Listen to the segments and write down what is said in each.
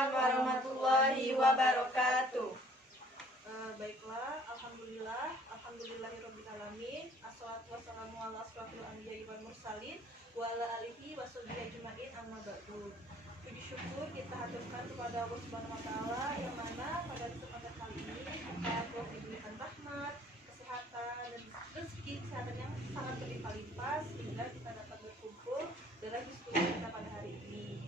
Waalaikumsalam warahmatullahi wabarakatuh. Baiklah, alhamdulillahirobbilalamin. Assalatu wassalamu ala asrofil anbiya'i wal mursalin wa ala alihi wa sahbihi ajmain, amma ba'du. Puji syukur kita haturkan kepada Allah Subhanahu wa taala yang mana pada kesempatan kali ini kita telah diberikan rahmat, kesehatan dan rezeki kesehatan yang sangat berlimpah-limpah sehingga kita dapat berkumpul dalam diskusi kita pada hari ini.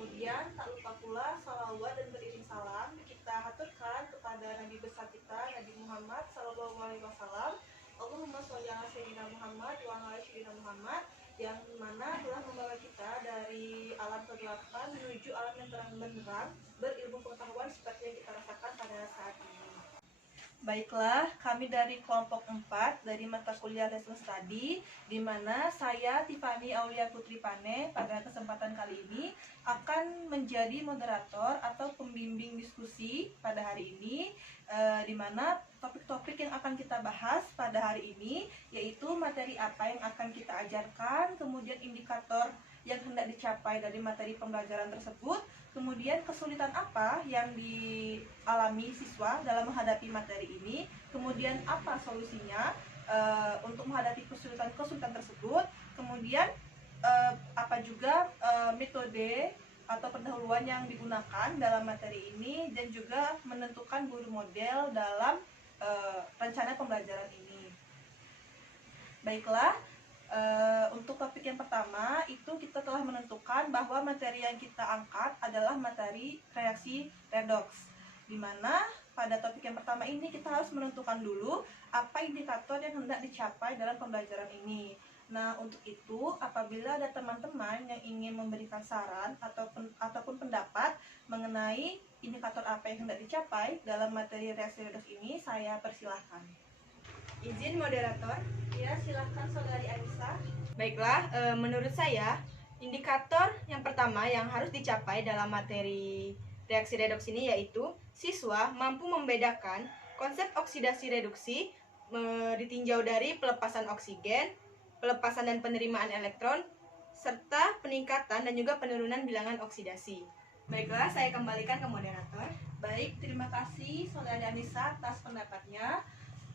Kemudian tak lupa pula salawat dan beriring salam kita haturkan kepada Nabi besar kita, Nabi Muhammad Sallallahu Alaihi Wasallam. Allahumma sholli ala sayyidina Muhammad wa ala sayyidina Muhammad, yang mana telah membawa kita dari alam kegelapan menuju alam yang terang benderang, berilmu pengetahuan seperti yang kita rasakan pada saat ini. Baiklah, kami dari kelompok 4 dari mata kuliah Lesson Study, di mana saya Tiffany Aulia Putri Pane pada kesempatan kali ini akan menjadi moderator atau pembimbing diskusi pada hari ini, di mana topik-topik yang akan kita bahas pada hari ini yaitu materi apa yang akan kita ajarkan, kemudian indikator yang hendak dicapai dari materi pembelajaran tersebut, kemudian kesulitan apa yang dialami siswa dalam menghadapi materi ini, kemudian apa solusinya untuk menghadapi kesulitan tersebut, kemudian apa juga metode atau pendahuluan yang digunakan dalam materi ini, dan juga menentukan guru model dalam rencana pembelajaran ini. Baiklah, untuk topik yang pertama itu kita telah menentukan bahwa materi yang kita angkat adalah materi reaksi redoks, di mana pada topik yang pertama ini kita harus menentukan dulu apa indikator yang hendak dicapai dalam pembelajaran ini. Nah, untuk itu apabila ada teman-teman yang ingin memberikan saran ataupun pendapat mengenai indikator apa yang hendak dicapai dalam materi reaksi redoks ini, saya persilahkan. Izin moderator. Ya, silahkan saudari Anissa. Baiklah, menurut saya indikator yang pertama yang harus dicapai dalam materi reaksi redoks ini yaitu siswa mampu membedakan konsep oksidasi reduksi ditinjau dari pelepasan oksigen, pelepasan dan penerimaan elektron, serta peningkatan dan juga penurunan bilangan oksidasi. Baiklah, saya kembalikan ke moderator. Baik, terima kasih saudari Anissa atas pendapatnya.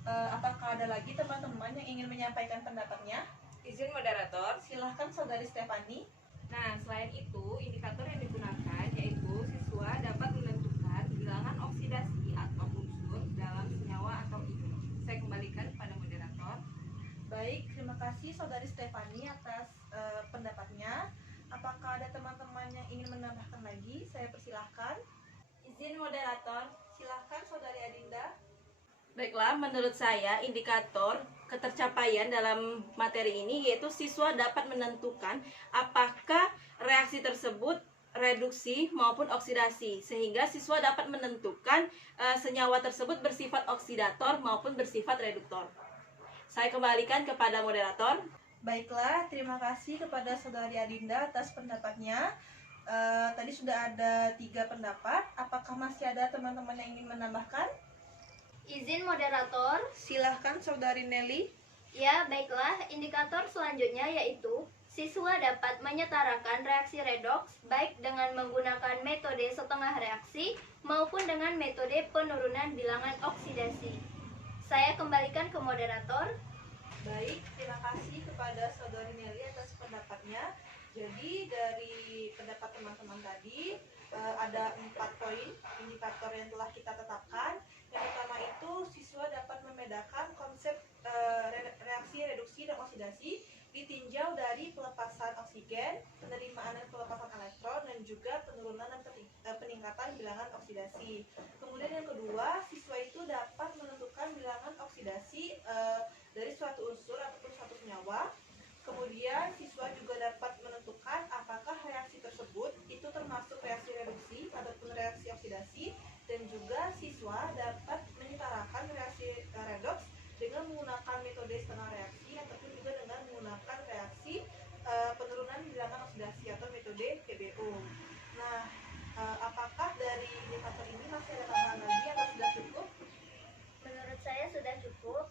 Apakah ada lagi teman-teman yang ingin menyampaikan pendapatnya? Izin moderator. Silahkan saudari Stefani. Nah, selain itu, indikator yang digunakan yaitu siswa dapat menentukan bilangan oksidasi atau unsur dalam senyawa atau ion. Saya kembalikan kepada moderator. Baik, terima kasih saudari Stefani atas pendapatnya. Apakah ada teman-teman yang ingin menambahkan lagi? Saya persilahkan. Izin moderator. Silahkan saudari Adinda. Baiklah, menurut saya indikator ketercapaian dalam materi ini yaitu siswa dapat menentukan apakah reaksi tersebut reduksi maupun oksidasi, sehingga siswa dapat menentukan senyawa tersebut bersifat oksidator maupun bersifat reduktor. Saya kembalikan kepada moderator. Baiklah, terima kasih kepada saudari Adinda atas pendapatnya. Tadi sudah ada 3 pendapat. Apakah masih ada teman-teman yang ingin menambahkan? Izin moderator. Silahkan saudari Nelly. Ya, baiklah. Indikator selanjutnya yaitu siswa dapat menyetarakan reaksi redoks baik dengan menggunakan metode setengah reaksi maupun dengan metode penurunan bilangan oksidasi. Saya kembalikan ke moderator. Baik, terima kasih kepada saudari Nelly atas pendapatnya. Jadi dari pendapat teman-teman tadi ada 4 poin indikator yang telah kita tetapkan. Yang pertama itu siswa dapat membedakan konsep reaksi reduksi dan oksidasi ditinjau dari pelepasan oksigen, penerimaan dan pelepasan elektron, dan juga penurunan dan peningkatan bilangan oksidasi. Kemudian yang kedua, siswa itu dapat menentukan bilangan oksidasi dari suatu unsur ataupun suatu senyawa. Kemudian siswa juga dapat menentukan apakah reaksi tersebut itu termasuk reaksi reduksi ataupun reaksi oksidasi, dan juga siswa dapat menyetarakan reaksi redoks dengan menggunakan metode setengah reaksi ataupun juga dengan menggunakan reaksi penurunan bilangan oksidasi atau metode PBO. Nah, apakah dari indikator ini masih ada tambahan lagi atau sudah cukup? Menurut saya sudah cukup.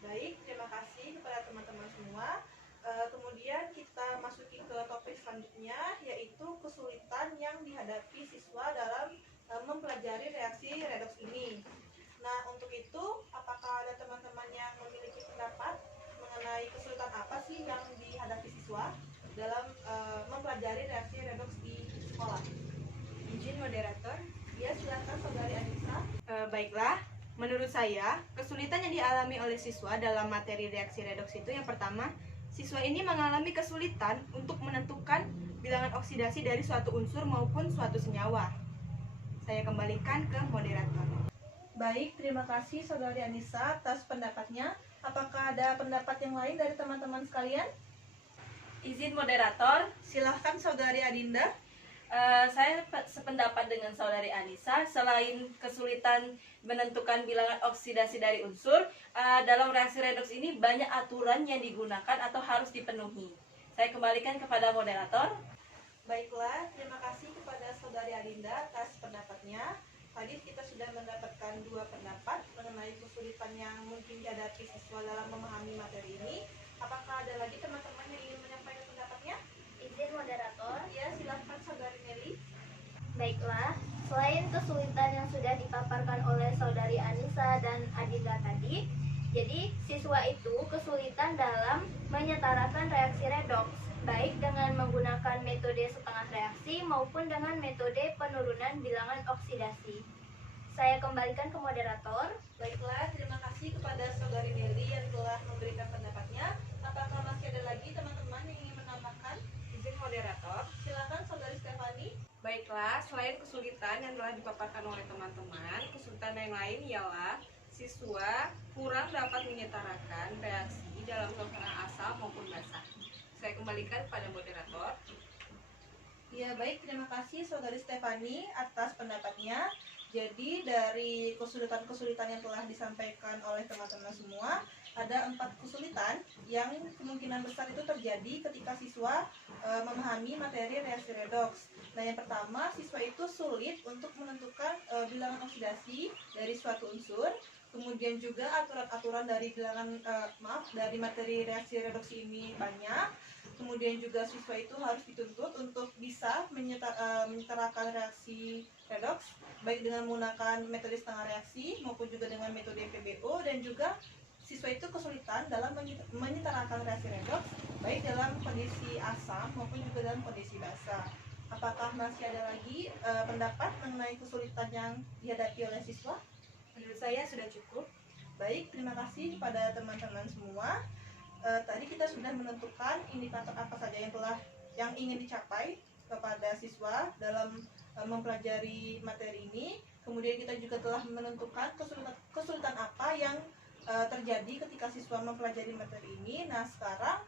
Baik, terima kasih kepada teman-teman semua. Kemudian kita memasuki ke topik selanjutnya, yaitu kesulitan yang dihadapi siswa dalam mempelajari reaksi redoks ini. Nah, untuk itu, apakah ada teman-teman yang memiliki pendapat mengenai kesulitan apa sih yang dihadapi siswa dalam mempelajari reaksi redoks di sekolah? Izin moderator. Ya, silakan Saudari Anissa. Baiklah, menurut saya, kesulitan yang dialami oleh siswa dalam materi reaksi redoks itu yang pertama, siswa ini mengalami kesulitan untuk menentukan bilangan oksidasi dari suatu unsur maupun suatu senyawa. Saya kembalikan ke moderator. Baik, terima kasih Saudari Anissa atas pendapatnya. Apakah ada pendapat yang lain dari teman-teman sekalian? Izin moderator, Silahkan Saudari Adinda. saya sependapat dengan saudari Anissa. Selain kesulitan menentukan bilangan oksidasi dari unsur, dalam reaksi redoks ini banyak aturan yang digunakan atau harus dipenuhi. Saya kembalikan kepada moderator. Baiklah, terima kasih kepada Saudari Adinda atas pendapatnya. Tadi kita sudah mendapatkan dua pendapat mengenai kesulitan yang mungkin dihadapi siswa dalam memahami materi ini. Apakah ada lagi teman-teman yang ingin menyampaikan pendapatnya? Izin moderator. Ya, silakan Saudari Nelly. Baiklah, selain kesulitan yang sudah dipaparkan oleh Saudari Anissa dan Adinda tadi, jadi siswa itu kesulitan dalam menyetarakan reaksi redoks, baik dengan menggunakan metode setengah reaksi maupun dengan metode penurunan bilangan oksidasi. Saya kembalikan ke moderator. Baiklah, terima kasih kepada Saudari Nelly yang telah memberikan pendapatnya. Apakah masih ada lagi teman-teman yang ingin menambahkan? Izin moderator. Silakan Saudari Stefani. Baiklah, selain kesulitan yang telah dipaparkan oleh teman-teman, kesulitan yang lain ialah siswa kurang dapat menyetarakan reaksi dalam suasana asam maupun basah. Saya kembalikan kepada moderator. Ya, baik, terima kasih Saudari Stefani atas pendapatnya. Jadi dari kesulitan-kesulitan yang telah disampaikan oleh teman-teman semua, ada 4 kesulitan yang kemungkinan besar itu terjadi ketika siswa memahami materi reaksi redoks. Nah, yang pertama, siswa itu sulit untuk menentukan bilangan oksidasi dari suatu unsur. Kemudian juga aturan-aturan dari dari materi reaksi redoks ini banyak. Kemudian juga siswa itu harus dituntut untuk bisa menyetarakan reaksi redoks baik dengan menggunakan metode setengah reaksi maupun juga dengan metode PBO, dan juga siswa itu kesulitan dalam menyetarakan reaksi redoks baik dalam kondisi asam maupun juga dalam kondisi basa. Apakah masih ada lagi pendapat mengenai kesulitan yang dihadapi oleh siswa? Menurut saya sudah cukup. Baik, terima kasih kepada teman-teman semua. Tadi kita sudah menentukan indikator apa saja yang ingin dicapai kepada siswa dalam mempelajari materi ini. Kemudian kita juga telah menentukan kesulitan apa yang terjadi ketika siswa mempelajari materi ini. Nah, sekarang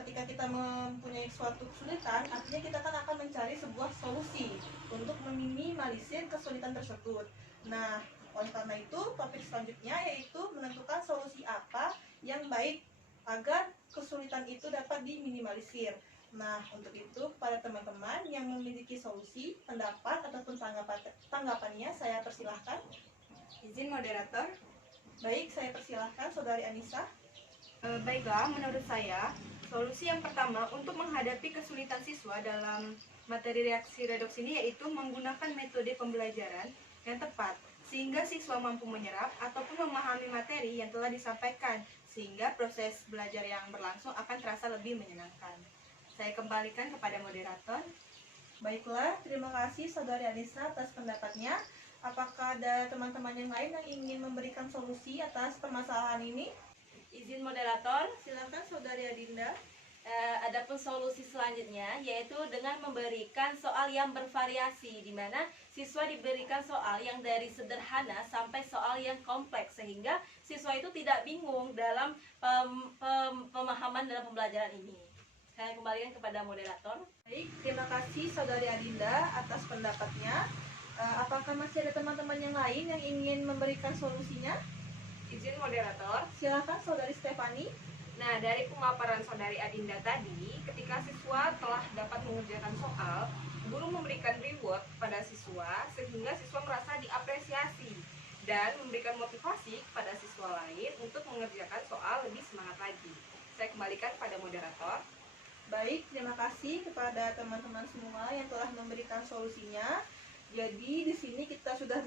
ketika kita mempunyai suatu kesulitan, artinya kita kan akan mencari sebuah solusi untuk meminimalisir kesulitan tersebut. Nah, oleh karena itu, topik selanjutnya yaitu menentukan solusi apa yang baik agar kesulitan itu dapat diminimalisir. Nah, untuk itu kepada teman-teman yang memiliki solusi, pendapat ataupun tanggapannya saya persilahkan. Izin moderator. Baik, saya persilahkan Saudari Anissa. Baiklah, menurut saya, solusi yang pertama untuk menghadapi kesulitan siswa dalam materi reaksi redoks ini yaitu menggunakan metode pembelajaran yang tepat, sehingga siswa mampu menyerap ataupun memahami materi yang telah disampaikan, sehingga proses belajar yang berlangsung akan terasa lebih menyenangkan. Saya kembalikan kepada moderator. Baiklah, terima kasih Saudari Anissa atas pendapatnya. Apakah ada teman-teman yang lain yang ingin memberikan solusi atas permasalahan ini? Izin moderator. Silakan Saudari Adinda. Adapun solusi selanjutnya yaitu dengan memberikan soal yang bervariasi, di mana siswa diberikan soal yang dari sederhana sampai soal yang kompleks, sehingga siswa itu tidak bingung dalam pemahaman dalam pembelajaran ini. Saya kembalikan kepada moderator. Baik, terima kasih Saudari Adinda atas pendapatnya. Apakah masih ada teman-teman yang lain yang ingin memberikan solusinya? Izin moderator. Silakan Saudari Stefani. Nah, dari pemaparan Saudari Adinda tadi, ketika siswa telah dapat mengerjakan soal, guru memberikan reward pada siswa sehingga siswa merasa diapresiasi dan memberikan motivasi kepada siswa lain untuk mengerjakan soal lebih semangat lagi. Saya kembalikan pada moderator. Baik, terima kasih kepada teman-teman semua yang telah memberikan solusinya. Jadi di sini kita sudah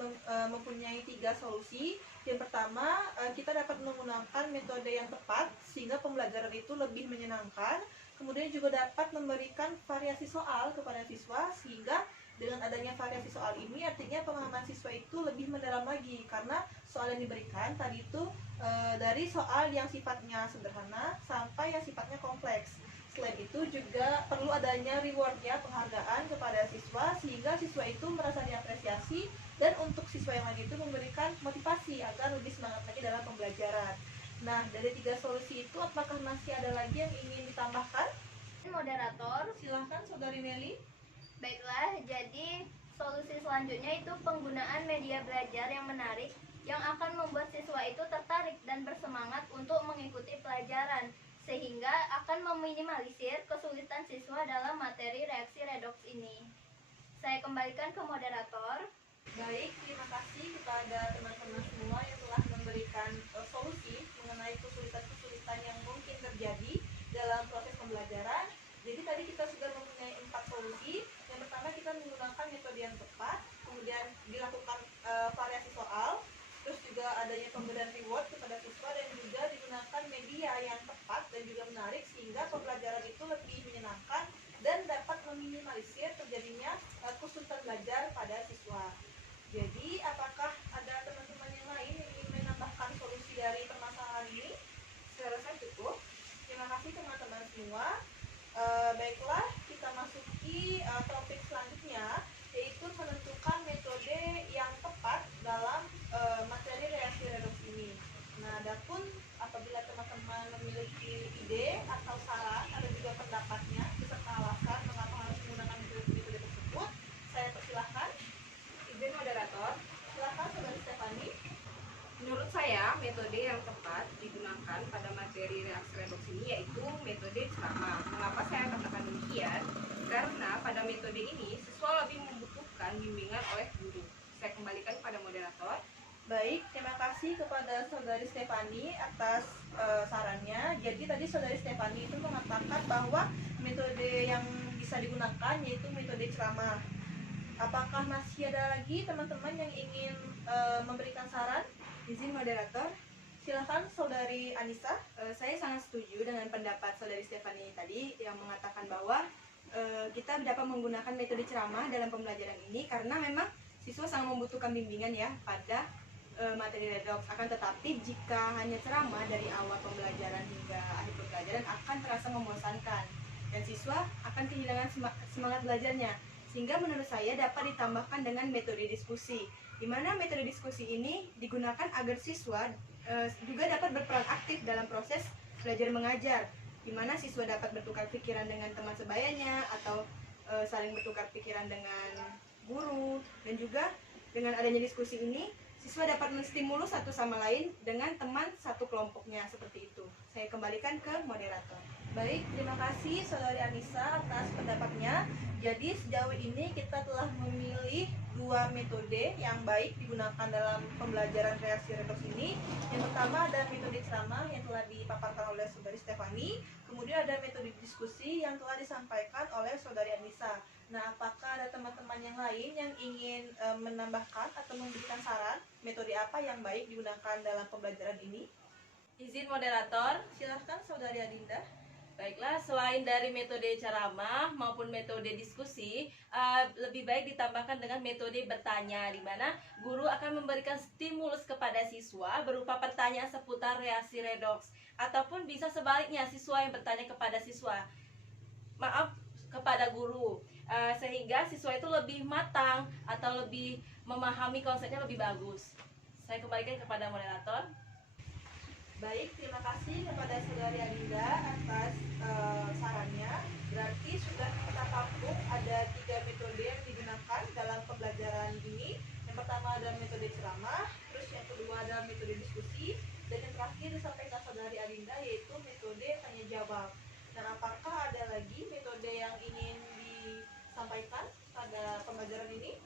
mempunyai 3 solusi. Yang pertama, kita dapat menggunakan metode yang tepat sehingga pembelajaran itu lebih menyenangkan. Kemudian juga dapat memberikan variasi soal kepada siswa sehingga dengan adanya variasi soal ini artinya pemahaman siswa itu lebih mendalam lagi karena soal yang diberikan tadi itu dari soal yang sifatnya sederhana sampai yang sifatnya kompleks. Selain itu juga perlu adanya rewardnya, penghargaan kepada siswa sehingga siswa itu merasa diapresiasi dan untuk siswa yang lain itu memberikan motivasi agar lebih semangat lagi dalam pembelajaran. Nah, dari 3 solusi itu apakah masih ada lagi yang ingin ditambahkan? Moderator, Silahkan Saudari Nelly. baiklah, jadi solusi selanjutnya itu penggunaan media belajar yang menarik yang akan membuat siswa itu tertarik dan bersemangat untuk mengikuti pelajaran sehingga akan meminimalisir kesulitan siswa dalam materi reaksi redoks ini. Saya kembalikan ke moderator. Baik, terima kasih kepada teman-teman semua yang telah memberikan solusi mengenai kesulitan-kesulitan yang mungkin terjadi dalam proses pembelajaran. Jadi tadi kita sudah mempunyai 4 solusi. Yang pertama kita menggunakan metode yang tepat, kemudian dilakukan variasi soal, terus juga adanya pemberian reward kepada siswa dan juga digunakan media yang tepat dan juga menarik sehingga pembelajaran itu lebih menyenangkan dan dapat meminimalisir terjadinya kesulitan belajar pada siswa. Jadi, apakah ada teman-teman yang lain yang ingin menambahkan solusi dari permasalahan ini? Saya rasa cukup. Terima kasih teman-teman semua. Baiklah, kita masuki topik selanjutnya, yaitu menentukan metode yang tepat dalam materi reaksi redoks ini. Nah, adapun apabila teman-teman memiliki ide atau saran atau juga pendapatnya beserta alasan mengapa harus menggunakan metode tersebut, saya persilahkan. Izin moderator, Silakan Saudari Stefani. menurut saya metode yang tepat digunakan pada materi reaksi redoks ini yaitu metode ceramah. Mengapa saya katakan demikian? Karena pada metode ini siswa lebih membutuhkan bimbingan oleh guru. Saya kembalikan kepada moderator. Baik, terima kasih kepada Saudari Stefani atas sarannya. Jadi tadi Saudari Stefani itu mengatakan bahwa metode yang bisa digunakan yaitu metode ceramah. Apakah masih ada lagi teman-teman yang ingin memberikan saran? Izin moderator, Silakan Saudari Anissa. saya sangat setuju dengan pendapat Saudari Stefani tadi yang mengatakan bahwa kita dapat menggunakan metode ceramah dalam pembelajaran ini karena memang siswa sangat membutuhkan bimbingan ya pada materi redoks. Akan tetapi jika hanya ceramah dari awal pembelajaran hingga akhir pembelajaran akan terasa membosankan dan siswa akan kehilangan semangat belajarnya. Sehingga menurut saya dapat ditambahkan dengan metode diskusi, di mana metode diskusi ini digunakan agar siswa juga dapat berperan aktif dalam proses belajar mengajar, di mana siswa dapat bertukar pikiran dengan teman sebayanya atau saling bertukar pikiran dengan guru, dan juga dengan adanya diskusi ini siswa dapat menstimulus satu sama lain dengan teman satu kelompoknya seperti itu. Saya kembalikan ke moderator. Baik, terima kasih Saudari Anissa atas pendapatnya. Jadi sejauh ini kita telah memilih 2 metode yang baik digunakan dalam pembelajaran reaksi redoks ini. Yang pertama ada metode ceramah yang telah dipaparkan oleh Saudari Stefani. Kemudian ada metode diskusi yang telah disampaikan oleh Saudari Anissa. Nah, apakah ada teman-teman yang lain yang ingin menambahkan atau memberikan saran metode apa yang baik digunakan dalam pembelajaran ini? Izin moderator. Silahkan Saudari Adinda. Baiklah, selain dari metode ceramah maupun metode diskusi, lebih baik ditambahkan dengan metode bertanya, di mana guru akan memberikan stimulus kepada siswa berupa pertanyaan seputar reaksi redoks, ataupun bisa sebaliknya siswa yang bertanya kepada kepada guru, sehingga siswa itu lebih matang atau lebih memahami konsepnya lebih bagus. Saya kembalikan kepada moderator. Baik, terima kasih kepada Saudari Adinda atas sarannya. Berarti sudah kita tampung ada 3 metode yang digunakan dalam pembelajaran ini. Yang pertama ada metode ceramah, terus yang kedua ada metode diskusi, dan yang terakhir disampaikan Saudari Adinda yaitu metode tanya jawab. Dan apakah ada lagi metode yang ingin disampaikan pada pembelajaran ini?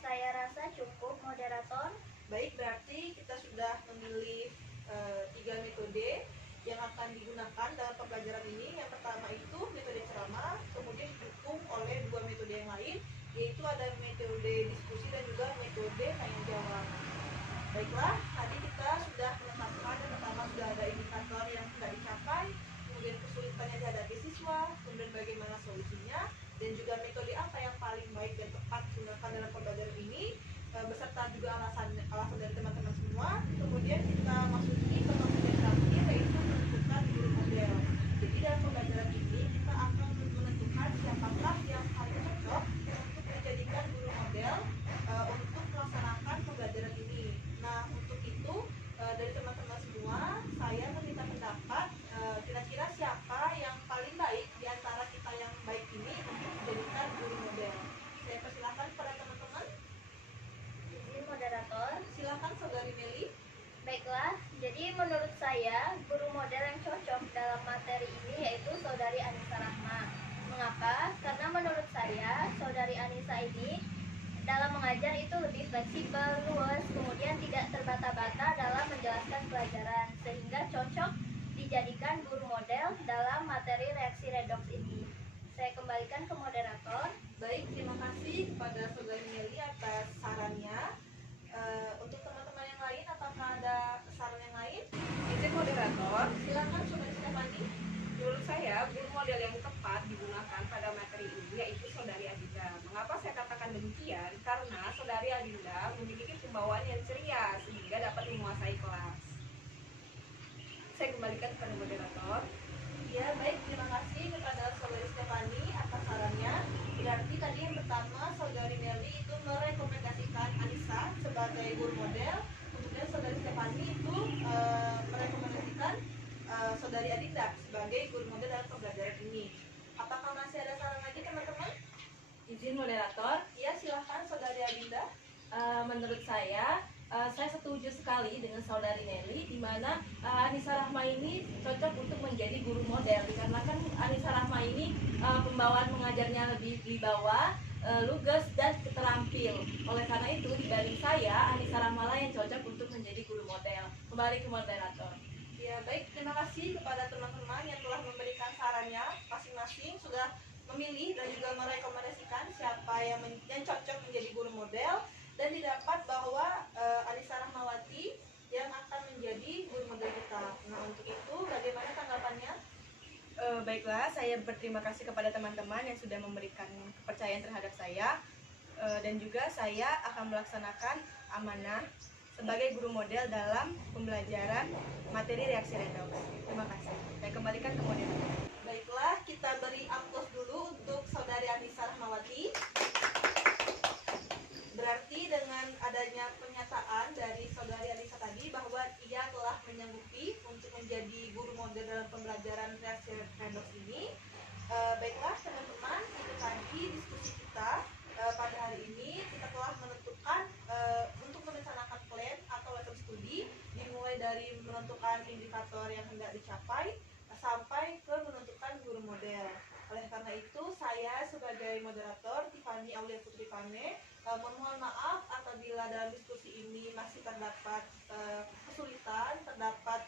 Saya rasa cukup, moderator. Baik, berarti kita sudah memilih 3 metode yang akan digunakan dalam pembelajaran ini. Yang pertama itu metode ceramah. metode diskusi dan juga metode tanya jawab. Baiklah, tadi kita sudah menetapkan yang pertama sudah ada indikator yang tidak dicapai, kemudian kesulitan yang dihadapi siswa, kemudian bagaimana solusinya, dan juga metode apa yang paling baik dan tepat digunakan dalam pembelajaran ini, beserta juga alasan dari teman-teman semua. Kemudian kita masuki ke topik yang terakhir, yaitu menentukan guru model. Jadi dalam pembelajaran ini kita akan menentukan siapakah yang paling cocok untuk dijadikan guru model untuk melaksanakan pembelajaran ini. Nah, untuk itu dari teman-teman semua, saya meminta pendapat kira-kira siapa yang paling baik di antara kita yang baik ini untuk dijadikan guru model. Saya persilahkan kepada teman-teman. Izin moderator. Silakan Saudari Meli. Baiklah, jadi menurut saya guru model yang cocok dalam materi ini yaitu Saudari Anissa Rahma. Mengapa? Karena menurut saya Saudari Anissa ini dalam mengajar itu lebih fleksibel, luas, kemudian tidak terbata-bata dalam menjelaskan pelajaran, sehingga cocok dijadikan guru model dalam materi reaksi redoks ini. Saya kembalikan ke moderator. Baik, terima kasih kepada Saudari Meli atas sarannya. Untuk teman-teman yang lain, apakah ada saran yang lain? Izin moderator, Silakan Saudari Stefani. menurut saya guru model yang tepat digunakan pada materi ini yaitu Saudari Adinda. Mengapa saya katakan demikian? Karena Saudari Adinda memiliki pembawaan yang ceria sehingga dapat menguasai kelas. Saya kembalikan kepada moderator. Ya, baik, terima kasih kepada Saudari Stefani atas sarannya. Berarti tadi yang pertama Saudari Meli itu merekomendasikan Anissa sebagai guru model, kemudian Saudari Stefani itu merekomendasikan Saudari Adinda sebagai guru model dalam pembelajaran ini. Apakah masih ada saran lagi teman-teman? Izin moderator, Ya, silahkan Saudari Adinda. menurut saya setuju sekali dengan Saudari Nelly di mana Anissa Rahma ini cocok untuk menjadi guru model dikarenakan Anissa Rahma ini pembawaan mengajarnya lebih di bawah, lugas dan terampil. Oleh karena itu dibanding saya, Anissa Rahma lah yang cocok untuk menjadi guru model. Kembali ke moderator. Ya, baik, terima kasih kepada teman-teman yang telah memberikan sarannya masing-masing, sudah memilih dan juga merekomendasikan siapa yang cocok menjadi guru model, dan didapat bahwa Anissa Rahmawati yang akan menjadi guru model kita. Nah, untuk itu bagaimana tanggapannya? Baiklah, saya berterima kasih kepada teman-teman yang sudah memberikan kepercayaan terhadap saya, dan juga saya akan melaksanakan amanah sebagai guru model dalam pembelajaran materi reaksi redoks. Terima kasih. Saya kembalikan ke moderator. Baiklah, kita beri aplaus dulu untuk Saudari Anissa Rahmawati. Berarti dengan adanya pernyataan dari Saudari Anissa tadi bahwa ia telah menyanggupi untuk menjadi guru model dalam pembelajaran reaksi redoks ini. Baiklah teman-teman, itu tadi diskusi kita pada hari ini. Kita telah menentukan untuk merencanakan plan atau lesson studi, dimulai dari menentukan indikator yang hendak dicapai sampai ke menentukan guru model. Oleh karena itu, saya sebagai moderator Tiffany Aulia Putri Pane memohon maaf apabila dalam diskusi ini masih terdapat kesulitan, terdapat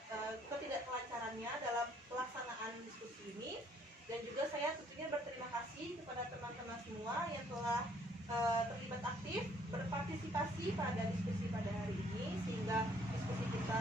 ketidaklancarannya dalam pelaksanaan diskusi ini. Dan juga saya tentunya berterima kasih kepada teman-teman semua yang telah terlibat aktif berpartisipasi pada diskusi pada hari ini, sehingga diskusi kita